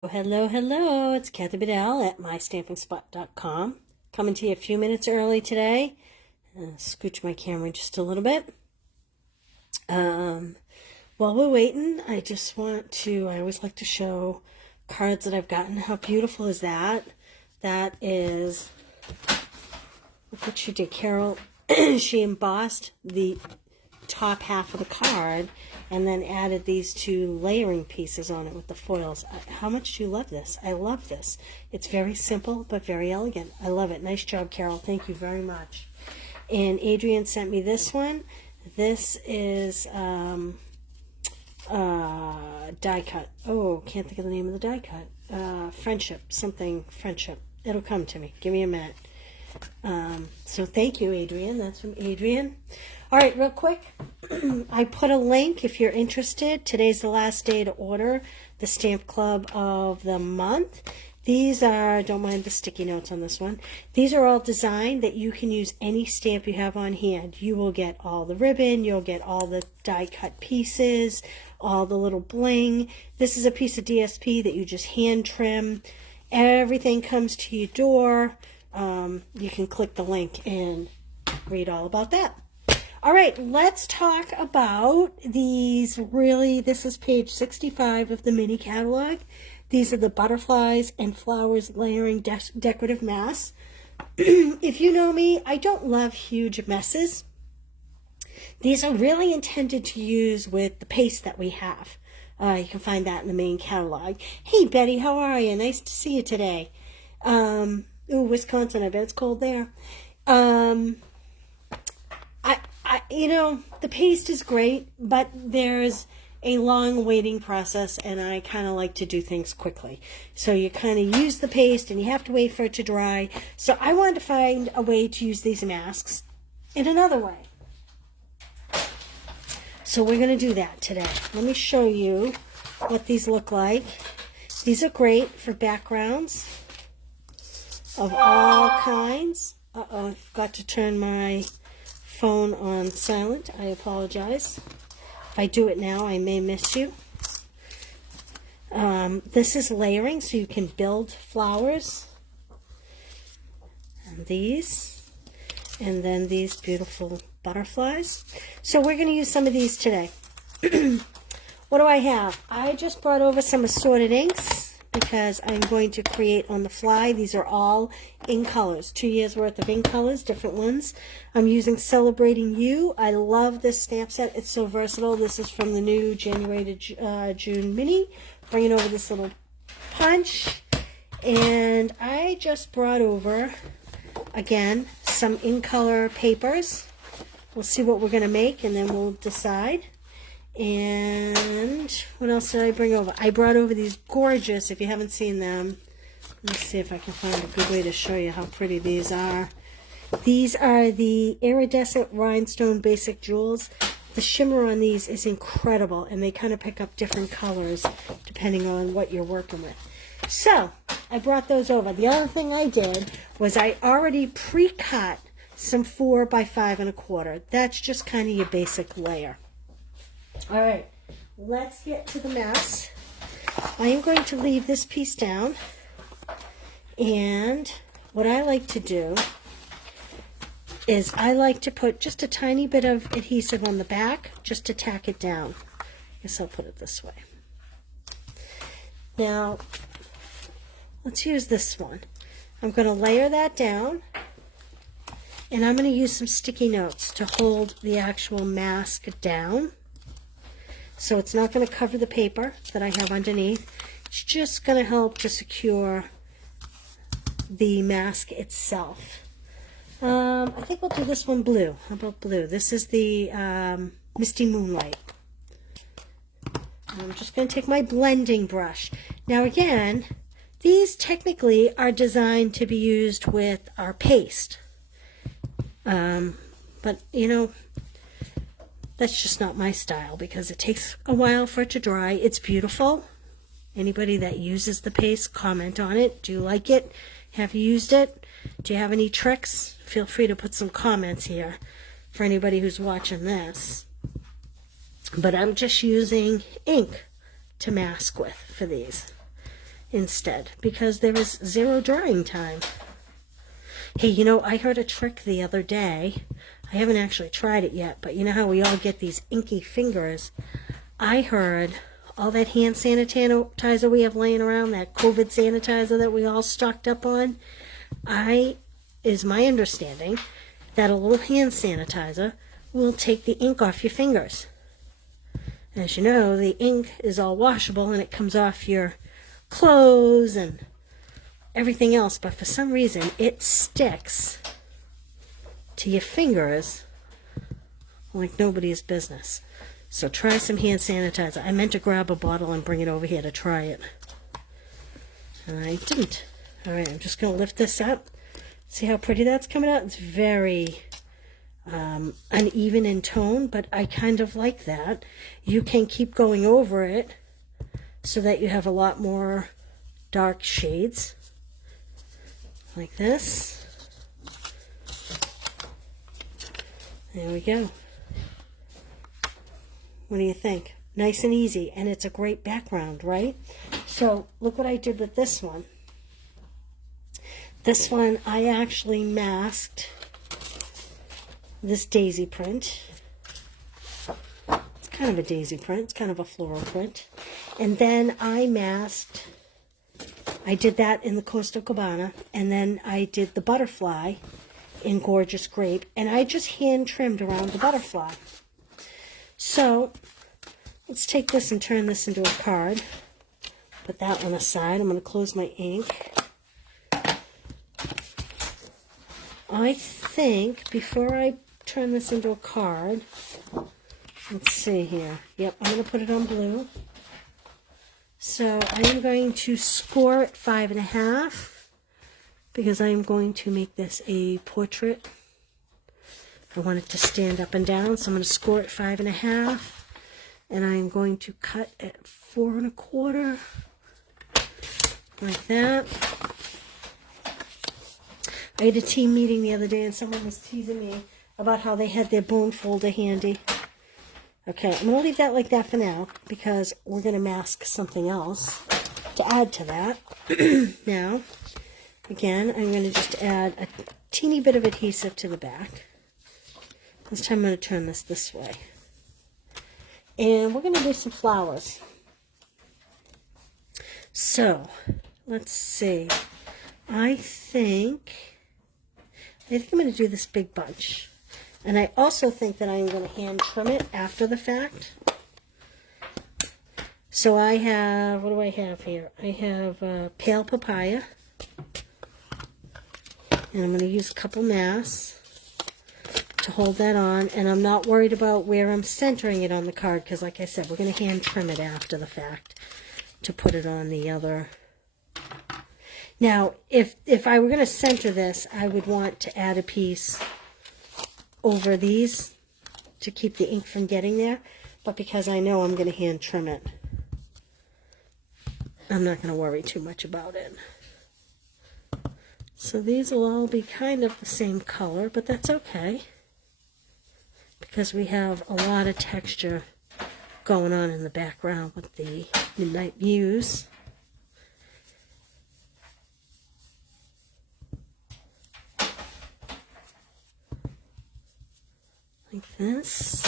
Hello, hello, it's Kathy Bedell at mystampingspot.com. Coming to you a few minutes early today. Scooch my camera just a little bit. While we're waiting, I always like to show cards that I've gotten. How beautiful is that? That is, look what she did, Carol. She embossed the top half of the card and then added these two layering pieces on it with the foils. How much do you love this? I love this. It's very simple but very elegant. I love it. Nice job, Carol. Thank you very much. And Adrian sent me this one. This is die cut. Oh, can't think of the name of the die cut. Friendship. It'll come to me. Give me a minute. So thank you, Adrian. That's from Adrian. All right, real quick, I put a link if you're interested. Today's the last day to order the Stamp Club of the month. These are, don't mind the sticky notes on this one, these are all designed that you can use any stamp you have on hand. You will get all the ribbon, you'll get all the die cut pieces, all the little bling. This is a piece of DSP that you just hand trim. Everything comes to your door. You can click the link and read all about that. All right, let's talk about these. This is page 65 of the mini catalog. These are the butterflies and flowers layering decorative masks. If you know me, I don't love huge messes. These are really intended to use with the paste that we have. You can find that in the main catalog. Hey, Betty, how are you? Nice to see you today. Ooh, Wisconsin, I bet it's cold there. The paste is great, but there's a long waiting process, and I kind of like to do things quickly. So you kind of use the paste, and you have to wait for it to dry. So I wanted to find a way to use these masks in another way. So we're going to do that today. Let me show you what these look like. These are great for backgrounds of all kinds. Uh-oh, I forgot to turn my phone on silent. I apologize. If I do it now, I may miss you. This is layering, so you can build flowers. And these. And then these beautiful butterflies. So we're going to use some of these today. What do I have? I just brought over some assorted inks because I'm going to create on the fly. These are all in colors. 2 years worth of ink colors, different ones. I'm using Celebrating You. I love this stamp set. It's so versatile. This is from the new January to June mini. Bringing over this little punch. And I just brought over, again, some in color papers. We'll see what we're going to make and then we'll decide. And what else did I bring over? I brought over these gorgeous, if you haven't seen them, let's see if I can find a good way to show you how pretty these are. These are the iridescent rhinestone basic jewels. The shimmer on these is incredible, and they kind of pick up different colors depending on what you're working with. So I brought those over. The other thing I did was I already pre-cut some 4 by 5 1/4. That's just kind of your basic layer. All right, let's get to the mess. I am going to leave this piece down, and what I like to do is I like to put just a tiny bit of adhesive on the back just to tack it down. I guess I'll put it this way. Now, let's use this one. I'm going to layer that down, and I'm going to use some sticky notes to hold the actual mask down. So it's not going to cover the paper that I have underneath. It's just going to help to secure the mask itself. I think we'll do this one blue. How about blue? This is the Misty Moonlight. I'm just going to take my blending brush. Now again, these technically are designed to be used with our paste. But that's just not my style because it takes a while for it to dry. It's beautiful. Anybody that uses the paste, comment on it. Do you like it? Have you used it? Do you have any tricks? Feel free to put some comments here for anybody who's watching this. But I'm just using ink to mask with for these. instead, because there is zero drying time. Hey, you know, I heard a trick the other day. I haven't actually tried it yet, but you know how we all get these inky fingers? I heard all that hand sanitizer we have laying around, that COVID sanitizer that we all stocked up on, is my understanding that a little hand sanitizer will take the ink off your fingers. As you know, the ink is all washable and it comes off your clothes and everything else, but for some reason it sticks to your fingers like nobody's business. So try some hand sanitizer. I meant to grab a bottle and bring it over here to try it, and I didn't. Alright, I'm just going to lift this up. See how pretty that's coming out? It's very uneven in tone, but I kind of like that. You can keep going over it so that you have a lot more dark shades, like this. There we go. What do you think? Nice and easy, and it's a great background, right? So look what I did with this one. This one I actually masked this daisy print. It's kind of a daisy print. It's kind of a floral print. And then I did that in the Coastal Cabana, and then I did the butterfly in Gorgeous Grape, and I just hand trimmed around the butterfly. So let's take this and turn this into a card. Put that one aside. I'm going to close my ink. I think before I turn this into a card, let's see here. Yep, I'm going to put it on blue. So I am going to score it 5.5 because I am going to make this a portrait. I want it to stand up and down, so I'm going to score it 5.5, and I'm going to cut at 4.25, like that. I had a team meeting the other day, and someone was teasing me about how they had their bone folder handy. Okay, I'm going to leave that like that for now, because we're going to mask something else to add to that. Now, again, I'm going to just add a teeny bit of adhesive to the back. This time I'm going to turn this way. And we're going to do some flowers. So, let's see. I think I'm going to do this big bunch. And I also think that I'm going to hand trim it after the fact. So I have, what do I have here? I have pale papaya. And I'm going to use a couple masks to hold that on, and I'm not worried about where I'm centering it on the card, because like I said, we're going to hand trim it after the fact to put it on the other. Now, if I were going to center this, I would want to add a piece over these to keep the ink from getting there, but because I know I'm going to hand trim it, I'm not going to worry too much about it. So these will all be kind of the same color, but that's okay, because we have a lot of texture going on in the background with the Midnight Muse. Like this.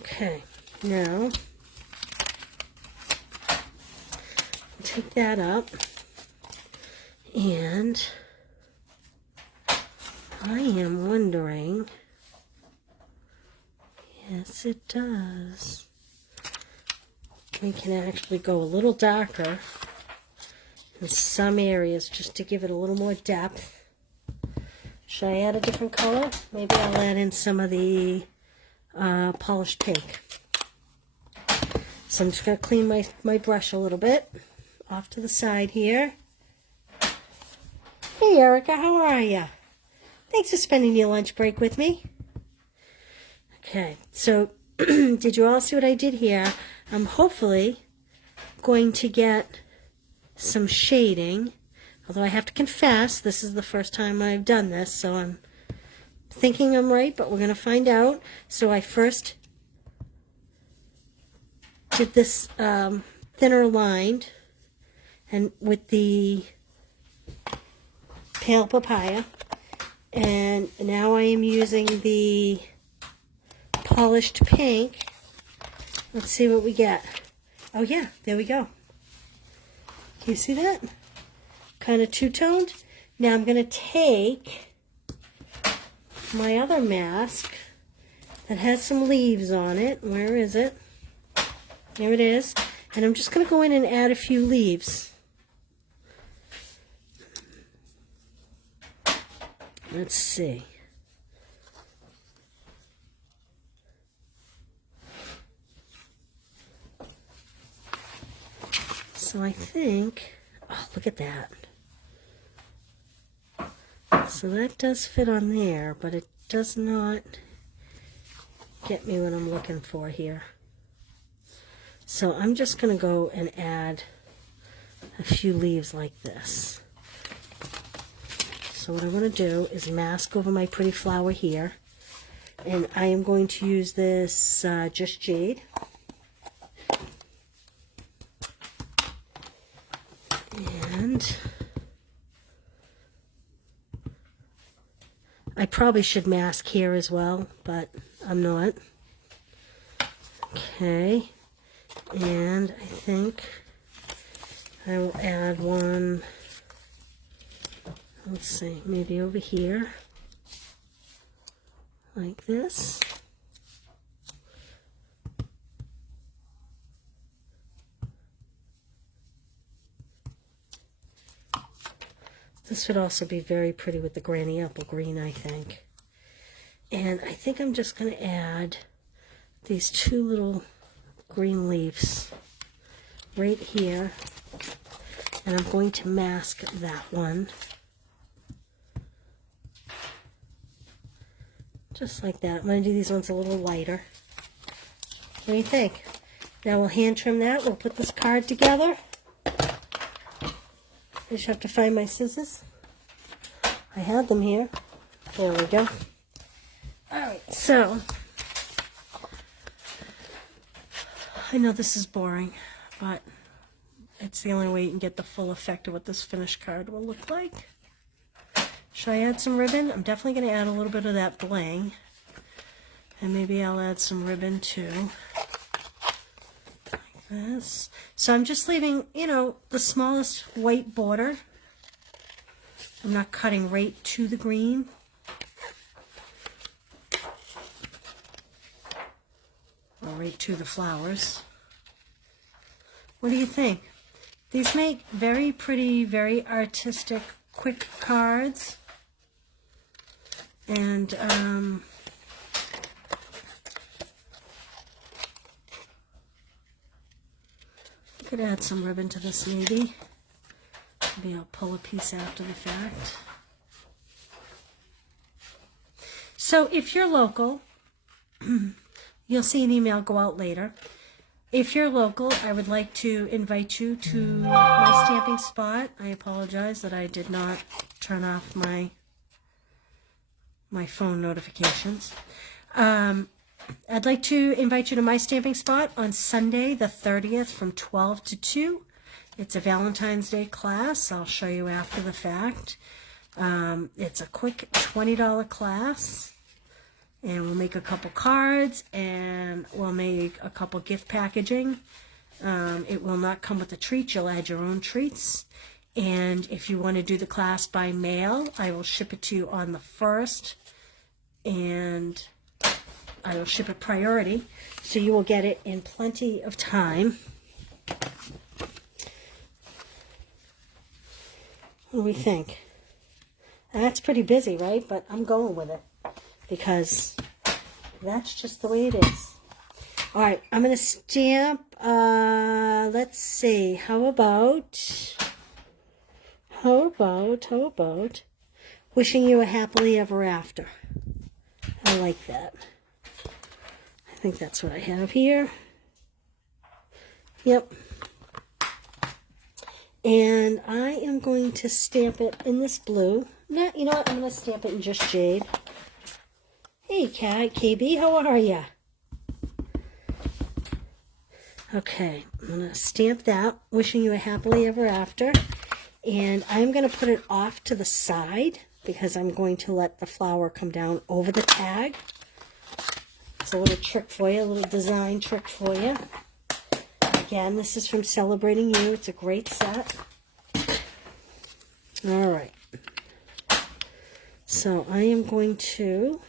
Okay, now take that up, and I am wondering, yes it does, we can actually go a little darker in some areas just to give it a little more depth. Should I add a different color? Maybe I'll add in some of the polished pink. So I'm just going to clean my brush a little bit off to the side here. Hey Erica, how are you? Thanks for spending your lunch break with me. Okay, so did you all see what I did here? I'm hopefully going to get some shading, although I have to confess this is the first time I've done this, so I'm thinking I'm right, but we're going to find out. So I first did this thinner lined, and with the pale papaya, and now I am using the polished pink. Let's see what we get. Oh yeah, there we go. Can you see that? Kind of two-toned. Now I'm going to take my other mask that has some leaves on it. Where is it? There it is. And I'm just going to go in and add a few leaves. Let's see. So I think, oh, look at that. So that does fit on there, but it does not get me what I'm looking for here. So I'm just going to go and add a few leaves like this. So what I'm going to do is mask over my pretty flower here. And I am going to use this Just Jade. And I probably should mask here as well, but I'm not. Okay. And I think I will add one, let's see, maybe over here, like this. This would also be very pretty with the granny apple green, I think. And I think I'm just going to add these two little green leaves right here. And I'm going to mask that one. Just like that. I'm going to do these ones a little lighter. What do you think? Now we'll hand trim that. We'll put this card together. I just have to find my scissors. I had them here. There we go. Alright, so I know this is boring, but it's the only way you can get the full effect of what this finished card will look like. Should I add some ribbon? I'm definitely going to add a little bit of that bling. And maybe I'll add some ribbon too. Like this. So I'm just leaving, you know, the smallest white border. I'm not cutting right to the green. Or right to the flowers. What do you think? These make very pretty, very artistic, quick cards. And I could add some ribbon to this maybe. Maybe I'll pull a piece after the fact. So if you're local, you'll see an email go out later. If you're local, I would like to invite you to my stamping spot. I apologize that I did not turn off my phone notifications. I'd like to invite you to my stamping spot on Sunday the 30th from 12 to 2. It's a Valentine's Day class. I'll show you after the fact. It's a quick $20 class. And we'll make a couple cards, and we'll make a couple gift packaging. It will not come with a treat. You'll add your own treats. And if you want to do the class by mail, I will ship it to you on the 1st. And I will ship it priority. So you will get it in plenty of time. What do we think? That's pretty busy, right? But I'm going with it. Because that's just the way it is. All right, I'm going to stamp, let's see, how about wishing you a happily ever after. I like that. I think that's what I have here. Yep. And I am going to stamp it in this blue. No, you know what, I'm going to stamp it in Just Jade. Hey, KB, how are ya? Okay, I'm going to stamp that. Wishing you a happily ever after. And I'm going to put it off to the side because I'm going to let the flower come down over the tag. It's a little trick for you, a little design trick for you. Again, this is from Celebrating You. It's a great set. All right. So I am going to,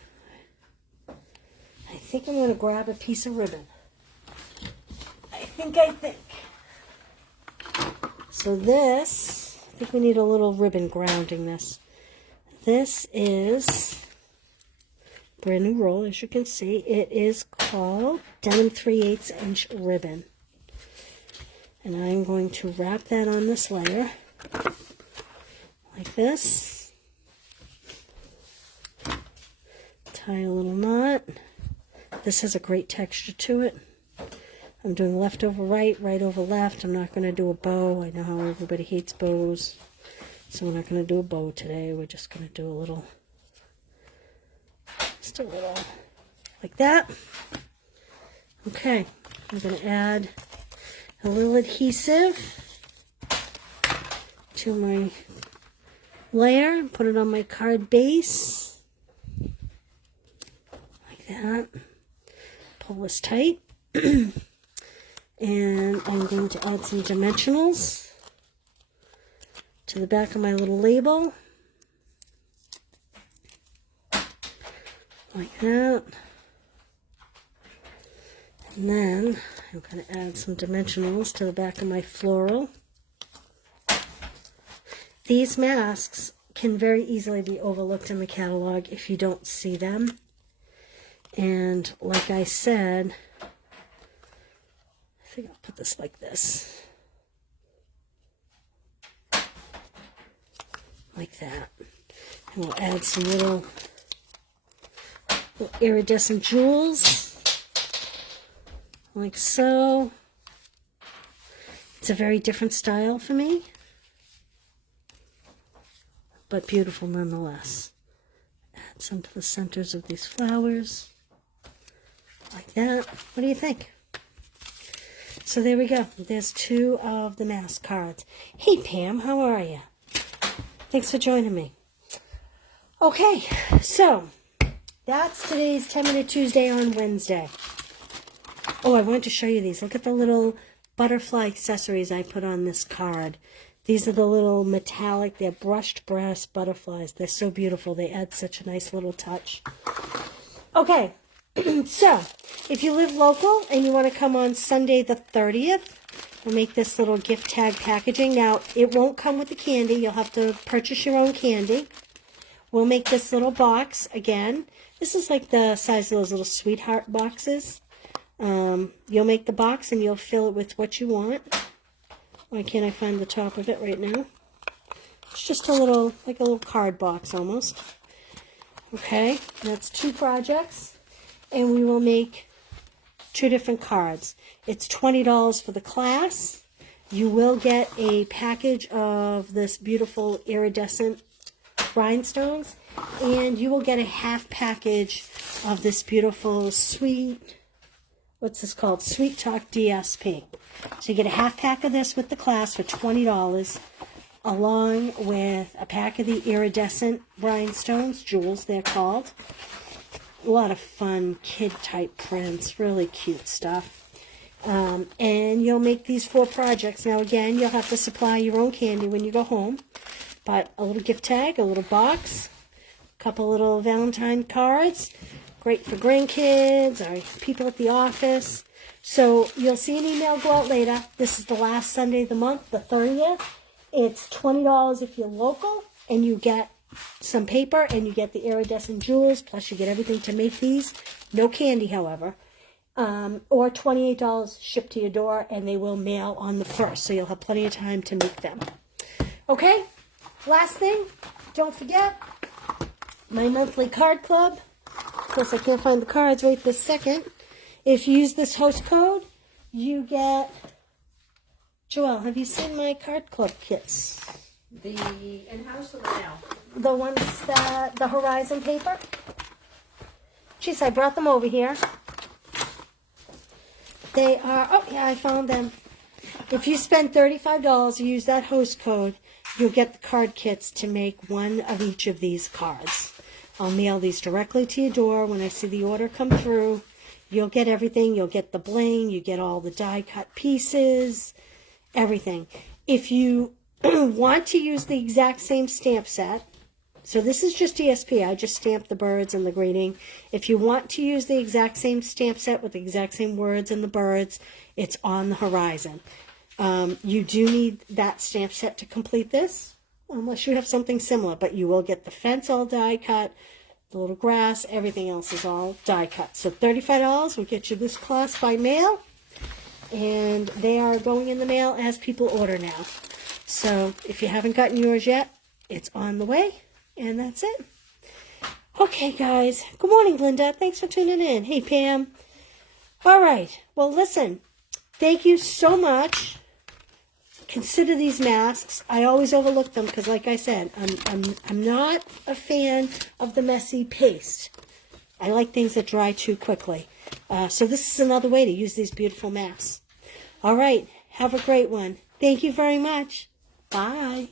I think I'm going to grab a piece of ribbon. I think. So this, I think we need a little ribbon grounding this. This is brand new roll, as you can see. It is called Denim 3/8 inch ribbon. And I'm going to wrap that on this layer like this. Tie a little knot. This has a great texture to it. I'm doing left over right, right over left. I'm not going to do a bow. I know how everybody hates bows. So we're not going to do a bow today. We're just going to do a little, just a little like that. Okay, I'm going to add a little adhesive to my layer. Put it on my card base. Like that. Pull this tight. And I'm going to add some dimensionals to the back of my little label. Like that. And then I'm going to add some dimensionals to the back of my floral. These masks can very easily be overlooked in the catalog if you don't see them. And like I said, I think I'll put this like this. Like that. And we'll add some little iridescent jewels. Like so. It's a very different style for me, but beautiful nonetheless. Add some to the centers of these flowers. Like that. What do you think? So there we go. There's two of the mask cards. Hey Pam, how are you? Thanks for joining me. Okay, so that's today's 10-Minute Tuesday on Wednesday. Oh, I wanted to show you these. Look at the little butterfly accessories I put on this card. These are the little metallic, they're brushed brass butterflies. They're so beautiful. They add such a nice little touch. Okay. So, if you live local and you want to come on Sunday the 30th, we'll make this little gift tag packaging. Now, it won't come with the candy. You'll have to purchase your own candy. We'll make this little box again. This is like the size of those little sweetheart boxes. You'll make the box and you'll fill it with what you want. Why can't I find the top of it right now? It's just a little, like a little card box almost. Okay, that's 2 projects. And we will make 2 different cards. It's $20 for the class. You will get a package of this beautiful iridescent rhinestones. And you will get a half package of this beautiful sweet, what's this called? Sweet Talk DSP. So you get a half pack of this with the class for $20, along with a pack of the iridescent rhinestones, jewels they're called. A lot of fun kid-type prints, really cute stuff. And you'll make these 4 projects. Now, again, you'll have to supply your own candy when you go home. But a little gift tag, a little box, a couple little Valentine cards. Great for grandkids or people at the office. So you'll see an email go out later. This is the last Sunday of the month, the 30th. It's $20 if you're local, and you get some paper, and you get the iridescent jewels, plus you get everything to make these. No candy, however. Or $28 shipped to your door, and they will mail on the 1st, so you'll have plenty of time to make them. Okay? Last thing, don't forget, my monthly card club. Of course, I can't find the cards right this second. If you use this host code, you get... Joelle, have you seen my card club kits? The in-house or the mail? The ones that, the Horizon paper. Geez, I brought them over here. They are, oh yeah, I found them. If you spend $35, you use that host code, you'll get the card kits to make one of each of these cards. I'll mail these directly to your door. When I see the order come through, you'll get everything. You'll get the bling, you get all the die-cut pieces, everything. If you want to use the exact same stamp set, so this is just ESP. I just stamped the birds and the greeting. If you want to use the exact same stamp set with the exact same words and the birds, it's on the horizon. You do need that stamp set to complete this, unless you have something similar. But you will get the fence all die cut, the little grass, everything else is all die cut. So $35 will get you this class by mail. And they are going in the mail as people order now. So if you haven't gotten yours yet, it's on the way. And that's it. Okay, guys. Good morning, Linda. Thanks for tuning in. Hey, Pam. All right. Well, listen. Thank you so much. Consider these masks. I always overlook them because, like I said, I'm not a fan of the messy paste. I like things that dry too quickly. So this is another way to use these beautiful masks. All right. Have a great one. Thank you very much. Bye.